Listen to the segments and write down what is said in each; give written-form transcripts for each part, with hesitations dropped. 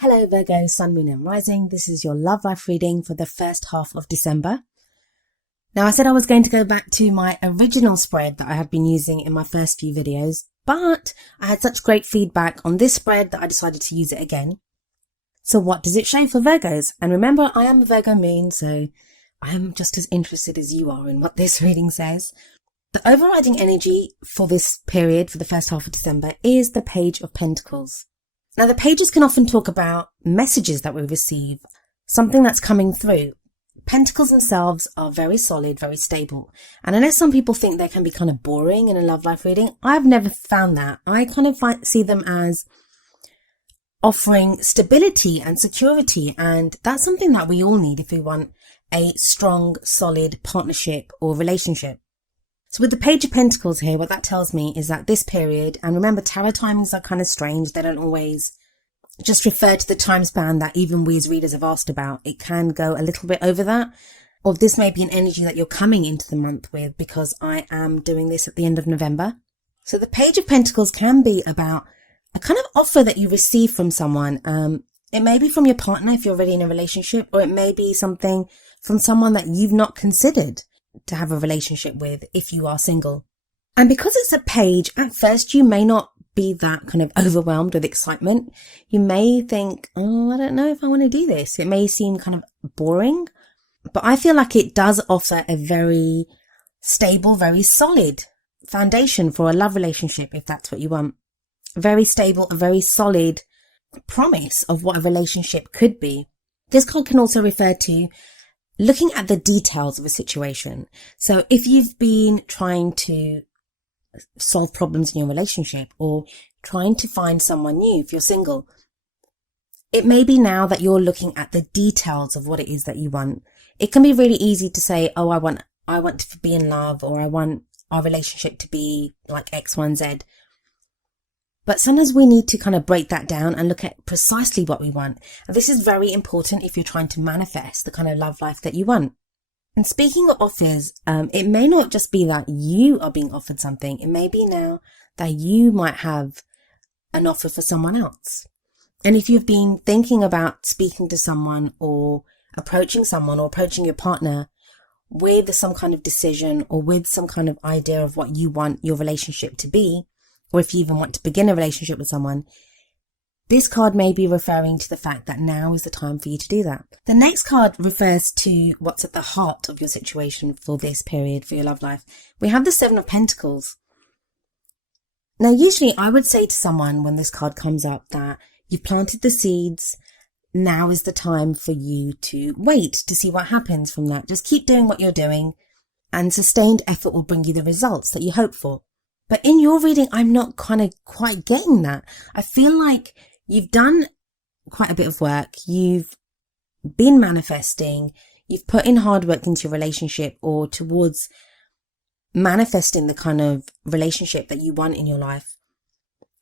Hello Virgo, Sun, Moon and Rising. This is your love life reading for the first half of December. Now I said I was going to go back to my original spread that I had been using in my first few videos, but I had such great feedback on this spread that I decided to use it again. So what does it show for Virgos? And remember, I am a Virgo moon, so I am just as interested as you are in what this reading says. The overriding energy for this period, for the first half of December, is the Page of Pentacles. Now, the pages can often talk about messages that we receive, something that's coming through. Pentacles themselves are very solid, very stable. And unless some people think they can be kind of boring in a love life reading, I've never found that. I kind of see them as offering stability and security. And that's something that we all need if we want a strong, solid partnership or relationship. So with the Page of Pentacles here, what that tells me is that this period, and remember tarot timings are kind of strange, they don't always just refer to the time span that even we as readers have asked about. It can go a little bit over that, or this may be an energy that you're coming into the month with, because I am doing this at the end of November. So the Page of Pentacles can be about a kind of offer that you receive from someone. It may be from your partner if you're already in a relationship, or it may be something from someone that you've not considered to have a relationship with if you are single. And because it's a page, at first you may not be that kind of overwhelmed with excitement. You may think, oh, I don't know if I want to do this. It may seem kind of boring, but I feel like it does offer a very stable, very solid foundation for a love relationship if that's what you want. Very stable, a very solid promise of what a relationship could be. This card can also refer to looking at the details of a situation. So if you've been trying to solve problems in your relationship or trying to find someone new, if you're single, it may be now that you're looking at the details of what it is that you want. It can be really easy to say, oh, I want to be in love, or I want our relationship to be like X, Y, and Z. But sometimes we need to kind of break that down and look at precisely what we want. And this is very important if you're trying to manifest the kind of love life that you want. And speaking of offers, it may not just be that you are being offered something. It may be now that you might have an offer for someone else. And if you've been thinking about speaking to someone or approaching your partner with some kind of decision or with some kind of idea of what you want your relationship to be, or if you even want to begin a relationship with someone, this card may be referring to the fact that now is the time for you to do that. The next card refers to what's at the heart of your situation for this period, for your love life. We have the Seven of Pentacles. Now, usually I would say to someone when this card comes up that you've planted the seeds. Now is the time for you to wait to see what happens from that. Just keep doing what you're doing, and sustained effort will bring you the results that you hope for. But in your reading, I'm not kind of quite getting that. I feel like you've done quite a bit of work. You've been manifesting. You've put in hard work into your relationship or towards manifesting the kind of relationship that you want in your life.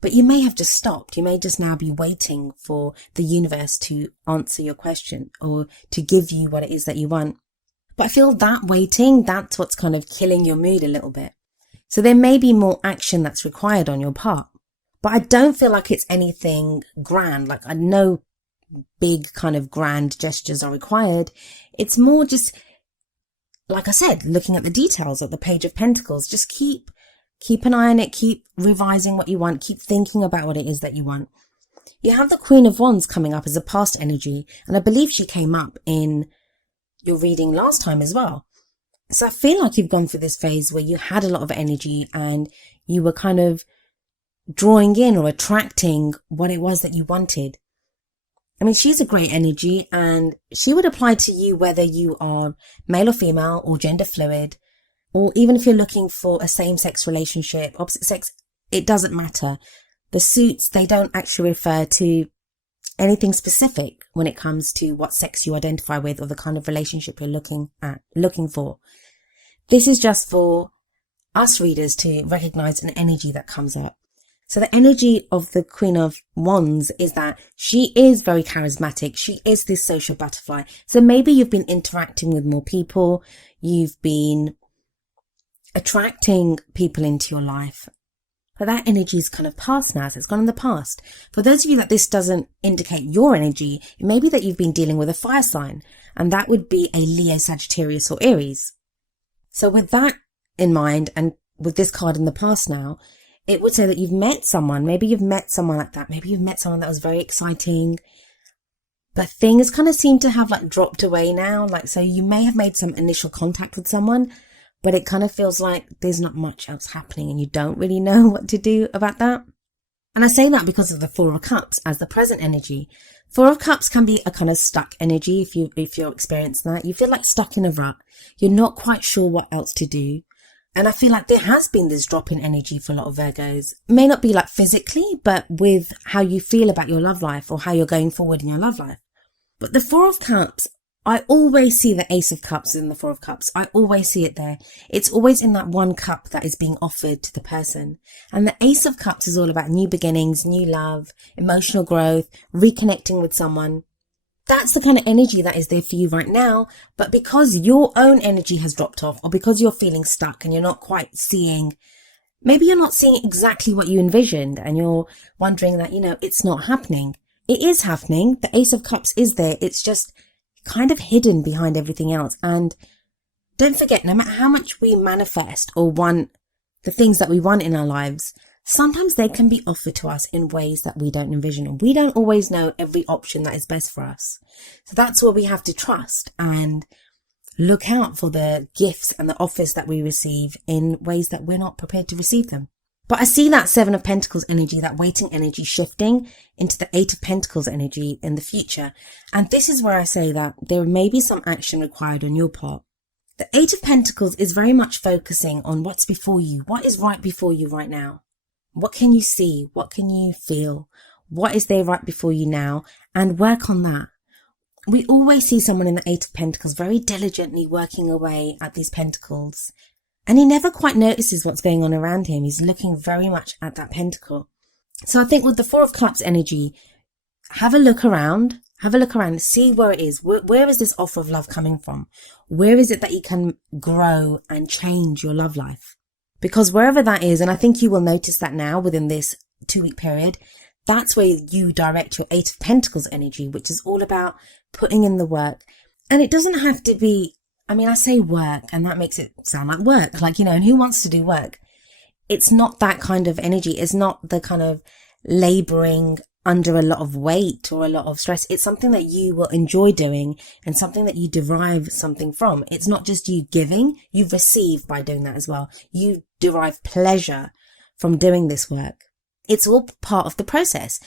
But you may have just stopped. You may just now be waiting for the universe to answer your question or to give you what it is that you want. But I feel that waiting, that's what's kind of killing your mood a little bit. So there may be more action that's required on your part, but I don't feel like it's anything grand. Like I know big kind of grand gestures are required. It's more just, like I said, looking at the details of the Page of Pentacles. Just keep an eye on it. Keep revising what you want. Keep thinking about what it is that you want. You have the Queen of Wands coming up as a past energy, and I believe she came up in your reading last time as well. So I feel like you've gone through this phase where you had a lot of energy and you were kind of drawing in or attracting what it was that you wanted. I mean, she's a great energy and she would apply to you whether you are male or female or gender fluid, or even if you're looking for a same-sex relationship, opposite sex, it doesn't matter. The suits, they don't actually refer to anything specific when it comes to what sex you identify with or the kind of relationship you're looking for. This is just for us readers to recognize an energy that comes up. So the energy of the Queen of Wands is that she is very charismatic. She is this social butterfly. So maybe you've been interacting with more people. You've been attracting people into your life. but that energy is kind of past now, so it's gone in the past. For those of you that this doesn't indicate your energy, it may be that you've been dealing with a fire sign, and that would be a Leo, Sagittarius or Aries. So with that in mind, and with this card in the past now, it would say that you've met someone. Maybe you've met someone like that. Maybe you've met someone that was very exciting, but things kind of seem to have like dropped away now. Like, so you may have made some initial contact with someone, but it kind of feels like there's not much else happening and you don't really know what to do about that. And I say that because of the Four of Cups as the present energy. Four of Cups can be a kind of stuck energy if you're experiencing that. You feel like stuck in a rut. You're not quite sure what else to do. And I feel like there has been this drop in energy for a lot of Virgos. It may not be like physically, but with how you feel about your love life or how you're going forward in your love life. But the Four of Cups, I always see the Ace of Cups in the Four of Cups. I always see it there. It's always in that one cup that is being offered to the person. And the Ace of Cups is all about new beginnings, new love, emotional growth, reconnecting with someone. That's the kind of energy that is there for you right now. But because your own energy has dropped off, or because you're feeling stuck and you're not quite seeing, maybe you're not seeing exactly what you envisioned and you're wondering that, it's not happening. It is happening. The Ace of Cups is there. It's just kind of hidden behind everything else. And don't forget, no matter how much we manifest or want the things that we want in our lives, sometimes they can be offered to us in ways that we don't envision. And we don't always know every option that is best for us. So that's where we have to trust and look out for the gifts and the offers that we receive in ways that we're not prepared to receive them. But I see that Seven of Pentacles energy, that waiting energy shifting into the Eight of Pentacles energy in the future. And this is where I say that there may be some action required on your part. The Eight of Pentacles is very much focusing on what's before you. What is right before you right now? What can you see? What can you feel? What is there right before you now? And work on that. We always see someone in the Eight of Pentacles very diligently working away at these pentacles. And he never quite notices what's going on around him. He's looking very much at that pentacle. So I think with the Four of Cups energy, have a look around, see where it is. Where is this offer of love coming from? Where is it that you can grow and change your love life? Because wherever that is, and I think you will notice that now within this 2-week period, that's where you direct your Eight of Pentacles energy, which is all about putting in the work. And it doesn't have to be, I say work, and that makes it sound like work. And who wants to do work? It's not that kind of energy. It's not the kind of laboring under a lot of weight or a lot of stress. It's something that you will enjoy doing and something that you derive something from. It's not just you giving, you receive by doing that as well. You derive pleasure from doing this work. It's all part of the process.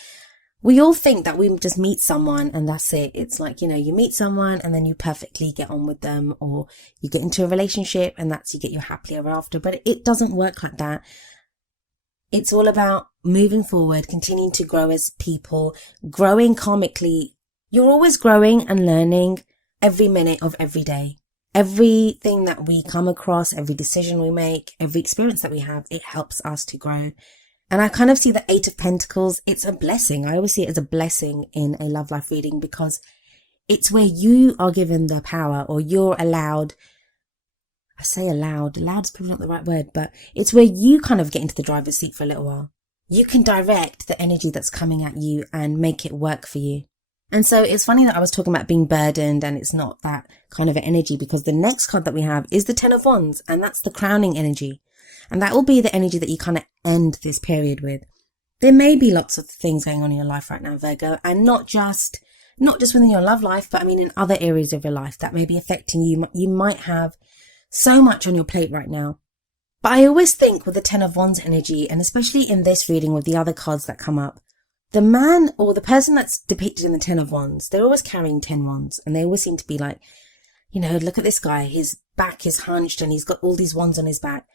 We all think that we just meet someone and that's it. It's like, you meet someone and then you perfectly get on with them, or you get into a relationship and that's you get your happily ever after. But it doesn't work like that. It's all about moving forward, continuing to grow as people, growing karmically. You're always growing and learning every minute of every day. Everything that we come across, every decision we make, every experience that we have, it helps us to grow. And I kind of see the Eight of Pentacles. It's a blessing. I always see it as a blessing in a love life reading because it's where you are given the power, or you're allowed. I say allowed is probably not the right word, but it's where you kind of get into the driver's seat for a little while. You can direct the energy that's coming at you and make it work for you. And so it's funny that I was talking about being burdened and it's not that kind of an energy, because the next card that we have is the Ten of Wands, and that's the crowning energy. And that will be the energy that you kind of end this period with. There may be lots of things going on in your life right now, Virgo, and not just within your love life, but in other areas of your life that may be affecting you. You might have so much on your plate right now. But I always think with the Ten of Wands energy, and especially in this reading with the other cards that come up, the man or the person that's depicted in the Ten of Wands, they're always carrying 10 wands, and they always seem to be like, look at this guy, his back is hunched and he's got all these wands on his back.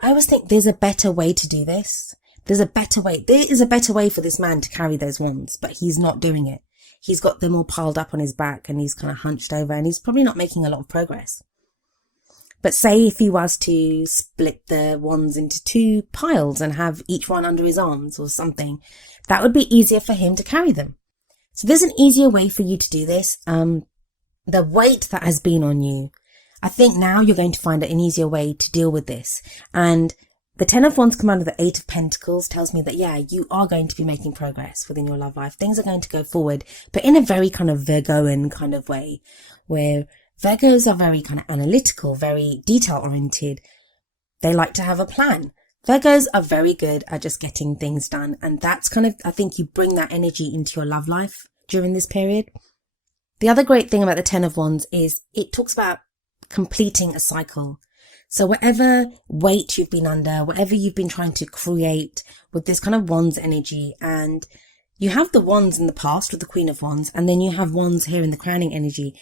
I always think there's a better way to do this. There's a better way. There is a better way for this man to carry those wands, but he's not doing it. He's got them all piled up on his back and he's kind of hunched over and he's probably not making a lot of progress. But say if he was to split the wands into 2 piles and have each one under his arms or something, that would be easier for him to carry them. So there's an easier way for you to do this. The weight that has been on you, I think now you're going to find an easier way to deal with this. And The Ten of Wands come out of the Eight of Pentacles, tells me that, yeah, you are going to be making progress within your love life. Things are going to go forward, but in a very kind of Virgoan kind of way, where Virgos are very kind of analytical, very detail oriented. They like to have a plan. Virgos are very good at just getting things done. And that's kind of, I think you bring that energy into your love life during this period. The other great thing about the Ten of Wands is it talks about completing a cycle. So whatever weight you've been under, whatever you've been trying to create with this kind of Wands energy, and you have the Wands in the past with the Queen of Wands, and then you have Wands here in the crowning energy.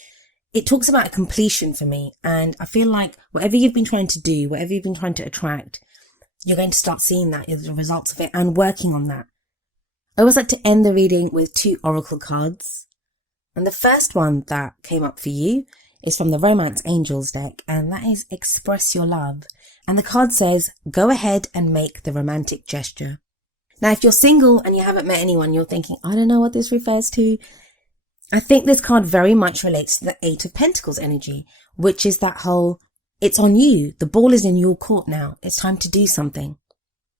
It talks about a completion for me. And I feel like whatever you've been trying to do, whatever you've been trying to attract, you're going to start seeing that, the results of it, and working on that. I always like to end the reading with 2 oracle cards. And the first one that came up for you is from the Romance Angels deck, and that is Express Your Love. And the card says, go ahead and make the romantic gesture. Now, if you're single and you haven't met anyone, you're thinking, I don't know what this refers to. I think this card very much relates to the Eight of Pentacles energy, which is that whole, it's on you. The ball is in your court now. It's time to do something.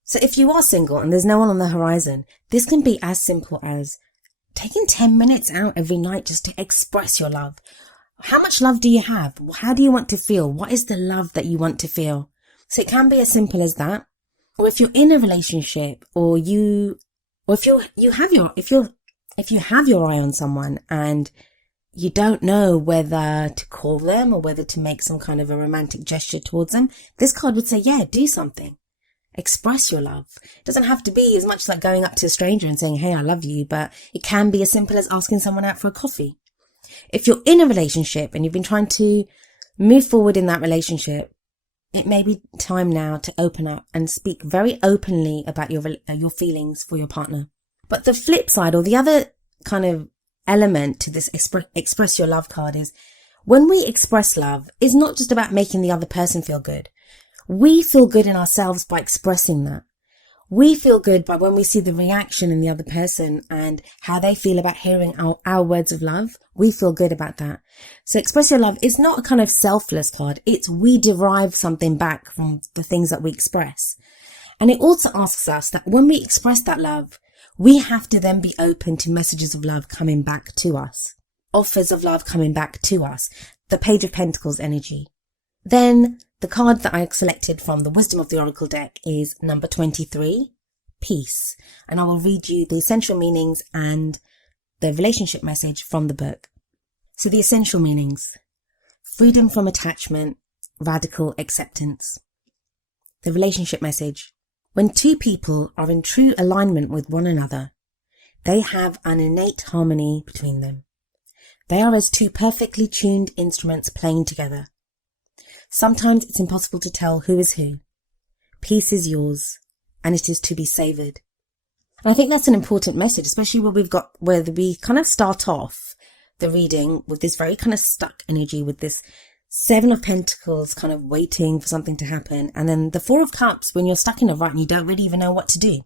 So if you are single and there's no one on the horizon, this can be as simple as taking 10 minutes out every night just to express your love. How much love do you have? How do you want to feel? What is the love that you want to feel? So it can be as simple as that. Or if you're in a relationship, or if you have your eye on someone and you don't know whether to call them or whether to make some kind of a romantic gesture towards them, this card would say, yeah, do something. Express your love. It doesn't have to be as much like going up to a stranger and saying, hey, I love you, but it can be as simple as asking someone out for a coffee. If you're in a relationship and you've been trying to move forward in that relationship, it may be time now to open up and speak very openly about your feelings for your partner. But the flip side, or the other kind of element to this express your love card, is when we express love, it's not just about making the other person feel good. We feel good in ourselves by expressing that. We feel good by when we see the reaction in the other person and how they feel about hearing our words of love. We feel good about that. So express your love is not a kind of selfless card. It's we derive something back from the things that we express. And it also asks us that when we express that love, we have to then be open to messages of love coming back to us. Offers of love coming back to us. The Page of Pentacles energy. Then the card that I selected from the Wisdom of the Oracle deck is number 23, Peace. And I will read you the essential meanings and the relationship message from the book. So the essential meanings: freedom from attachment, radical acceptance. The relationship message: when two people are in true alignment with one another, they have an innate harmony between them. They are as two perfectly tuned instruments playing together. Sometimes it's impossible to tell who is who. Peace is yours, and it is to be savoured. And I think that's an important message, especially where we kind of start off the reading with this very kind of stuck energy, with this Seven of Pentacles kind of waiting for something to happen, and then the Four of Cups when you're stuck in a rut and you don't really even know what to do.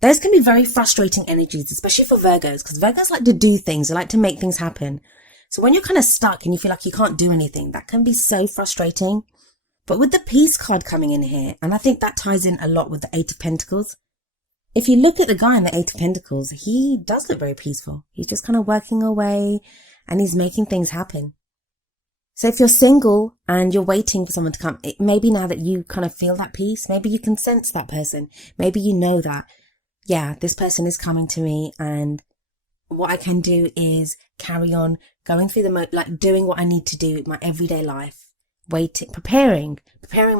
Those can be very frustrating energies, especially for Virgos, because Virgos like to do things, they like to make things happen. So when you're kind of stuck and you feel like you can't do anything, that can be so frustrating. But with the Peace card coming in here, and I think that ties in a lot with the Eight of Pentacles. If you look at the guy in the Eight of Pentacles, he does look very peaceful. He's just kind of working away and he's making things happen. So if you're single and you're waiting for someone to come, it may be now that you kind of feel that peace. Maybe you can sense that person. Maybe you know that, yeah, this person is coming to me, and what I can do is carry on going through doing what I need to do in my everyday life, preparing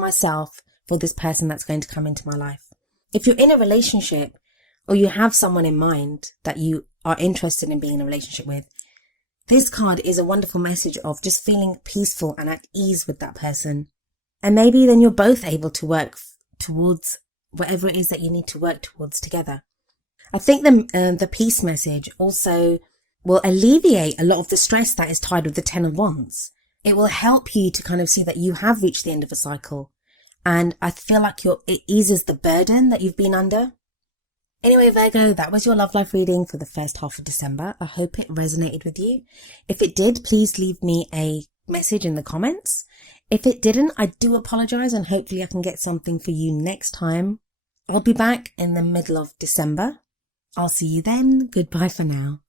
myself for this person that's going to come into my life. If you're in a relationship or you have someone in mind that you are interested in being in a relationship with, this card is a wonderful message of just feeling peaceful and at ease with that person. And maybe then you're both able to work towards whatever it is that you need to work towards together. I think the peace message also will alleviate a lot of the stress that is tied with the Ten of Wands. It will help you to kind of see that you have reached the end of a cycle. And I feel like it eases the burden that you've been under. Anyway, Virgo, that was your love life reading for the first half of December. I hope it resonated with you. If it did, please leave me a message in the comments. If it didn't, I do apologise, and hopefully I can get something for you next time. I'll be back in the middle of December. I'll see you then. Goodbye for now.